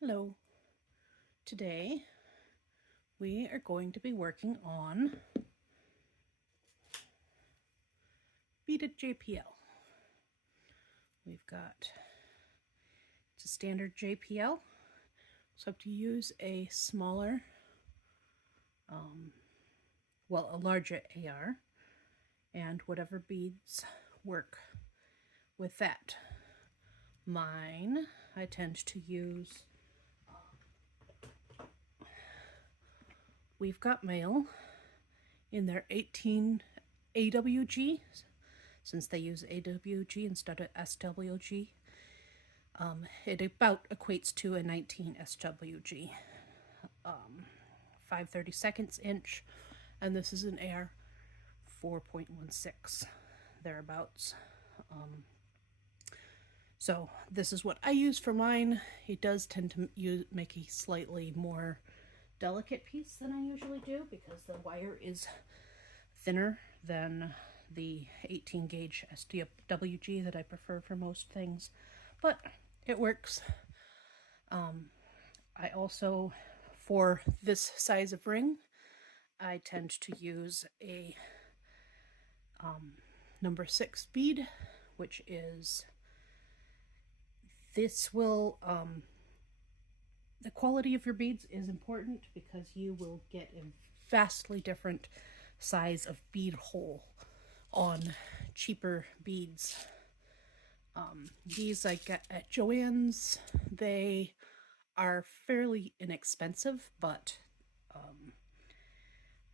Hello. Today we are going to be working on Beaded JPL. We've got, it's a standard JPL, so to use a smaller, a larger AR, and whatever beads work with that. Mine, I tend to use We've Got Mail in their 18 AWG, since they use AWG instead of SWG. It about equates to a 19 SWG, 5/32 inch, and this is an AR 4.16, thereabouts. So this is what I use for mine. It does tend to make a slightly more delicate piece than I usually do because the wire is thinner than the 18 gauge SWG that I prefer for most things, but it works. I also, for this size of ring, I tend to use a number 6 bead, which is, this will, the quality of your beads is important because you will get a vastly different size of bead hole on cheaper beads. These I get at Joann's. They are fairly inexpensive, but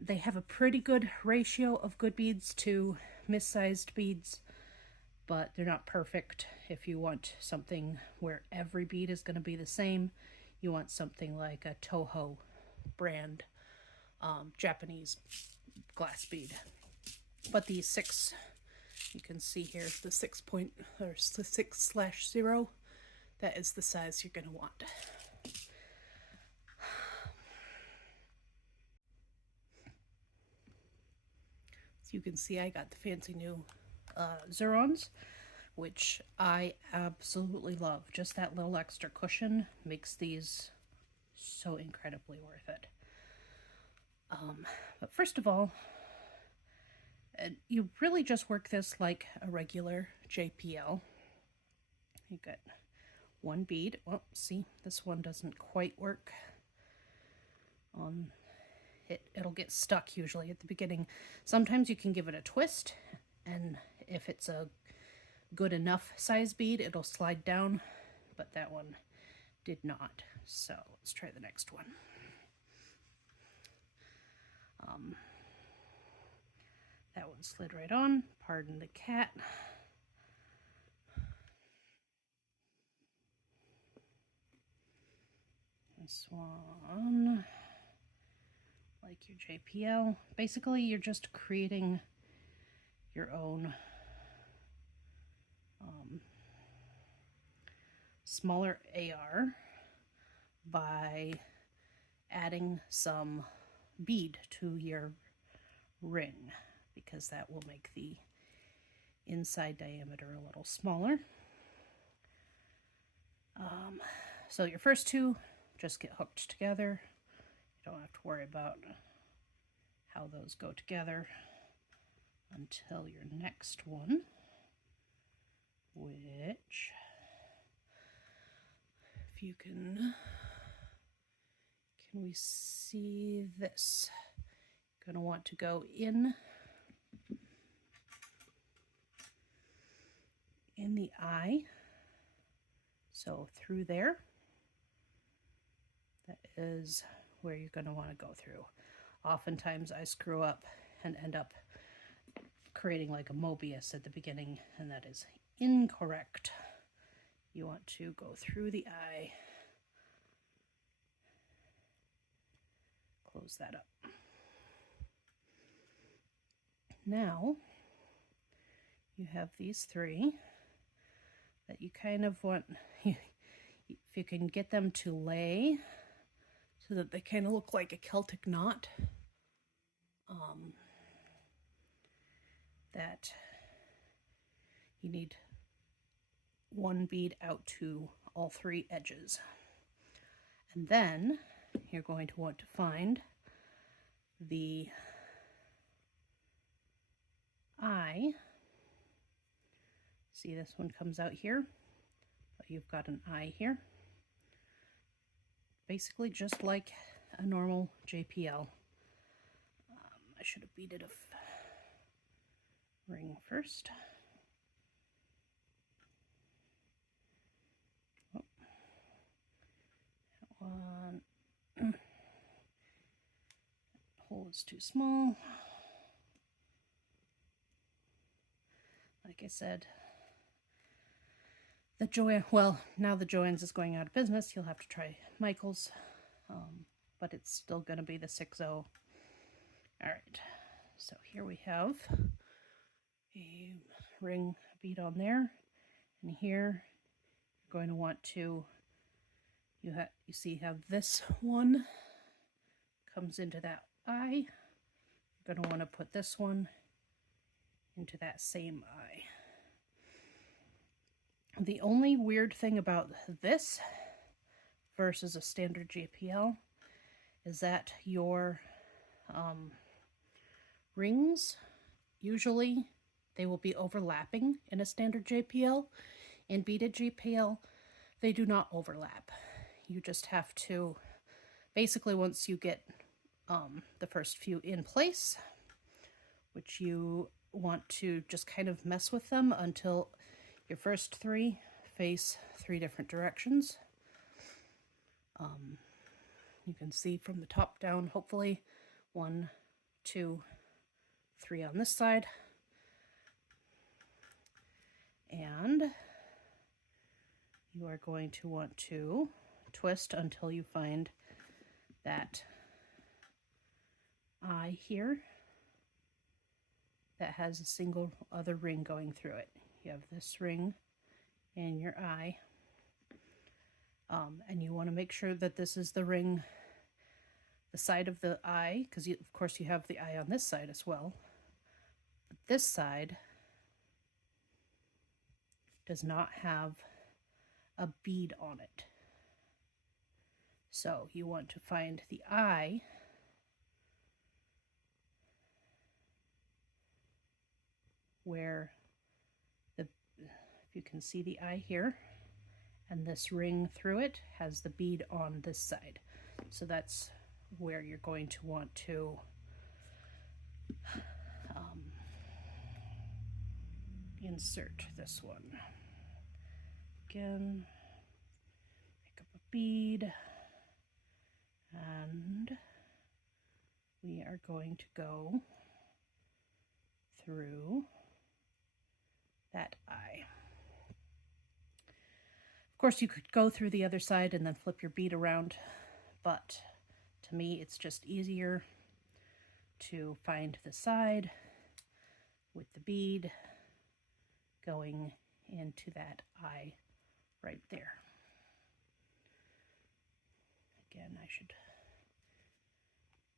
they have a pretty good ratio of good beads to missized beads, but they're not perfect. If you want something where every bead is going to be the same, you want something like a Toho brand Japanese glass bead. But the 6, you can see here, the 6/0, that is the size you're going to want. So you can see I got the fancy new Zurons, which I absolutely love. Just that little extra cushion makes these so incredibly worth it. But first of all, you really just work this like a regular JPL. You got one bead. Well, see, this one doesn't quite work. It'll get stuck usually at the beginning. Sometimes you can give it a twist, and if it's a good enough size bead, it'll slide down, but that one did not. So let's try the next one. That one slid right on. Pardon the cat. This one, like your JPL, basically you're just creating your own smaller AR by adding some bead to your ring, because that will make the inside diameter a little smaller. So your first two just get hooked together. You don't have to worry about how those go together until your next one, which, if you can we see this? You're going to want to go in the eye, so through there. That is where you're going to want to go through. Oftentimes I screw up and end up creating like a Mobius at the beginning, and that is incorrect. You want to go through the eye. Close that up. Now you have these three that you kind of want, if you can get them to lay so that they kind of look like a Celtic knot, that you need one bead out to all three edges. And then you're going to want to find the eye. See, this one comes out here, but you've got an eye here. Basically just like a normal JPL. I should have beaded a ring first. Oh. That one. That hole is too small. Like I said, the Joann, well, now the Joann's is going out of business. You'll have to try Michael's, but it's still going to be the 6-0. All right, so here we have a ring bead on there, and here you're going to want to, you see how this one comes into that eye. You're going to want to put this one into that same eye. The only weird thing about this versus a standard JPL is that your rings, usually they will be overlapping in a standard JPL. In Beaded JPL, they do not overlap. You just have to, basically once you get the first few in place, which you want to just kind of mess with them until your first 3 face 3 different directions. You can see from the top down, hopefully, 1, 2, 3 on this side. And you are going to want to twist until you find that eye here that has a single other ring going through it. You have this ring in your eye, and you want to make sure that this is the ring, the side of the eye, because of course you have the eye on this side as well. But this side does not have a bead on it. So you want to find the eye where if you can see the eye here, and this ring through it has the bead on this side. So that's where you're going to want to insert this one. Again, pick up a bead, and we are going to go through that eye. Of course, you could go through the other side and then flip your bead around, but to me it's just easier to find the side with the bead going into that eye right there. Again, I should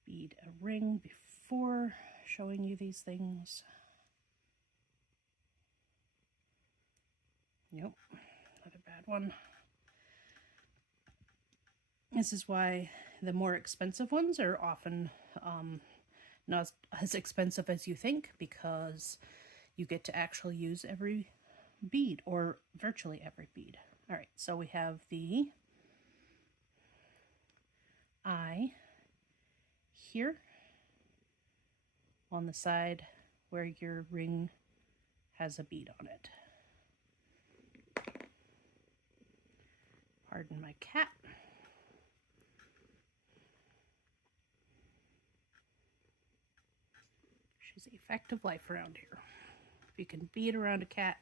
bead a ring before showing you these things. Nope, not a bad one. This is why the more expensive ones are often not as expensive as you think, because you get to actually use every bead, or virtually every bead. All right, so we have the eye here on the side where your ring has a bead on it. Pardon my cat. She's a fact of life around here. If you can bead around a cat,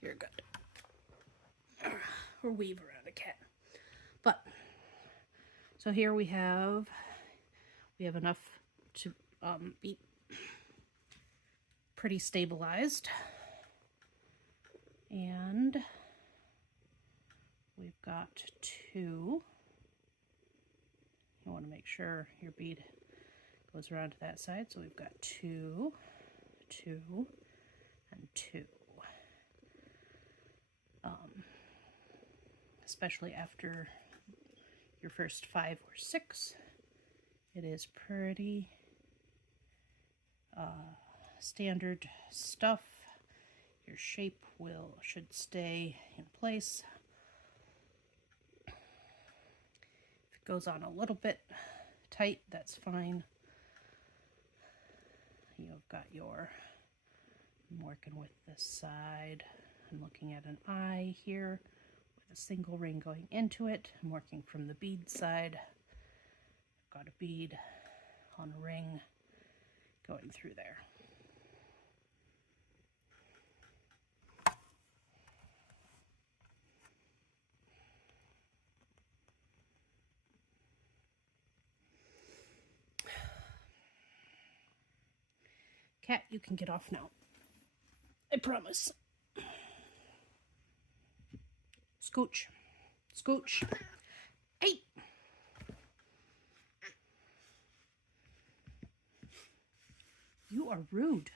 you're good. Or weave around a cat. But, so here we have enough to be pretty stabilized. And we've got 2. You want to make sure your bead goes around to that side. So we've got 2, 2, and 2. Especially after your first 5 or 6. It is pretty standard stuff. Your shape should stay in place. If it goes on a little bit tight, that's fine. You've got I'm working with this side. I'm looking at an eye here with a single ring going into it. I'm working from the bead side. I've got a bead on a ring going through there. Cat, you can get off now. I promise. Scooch. Scooch. Hey! You are rude.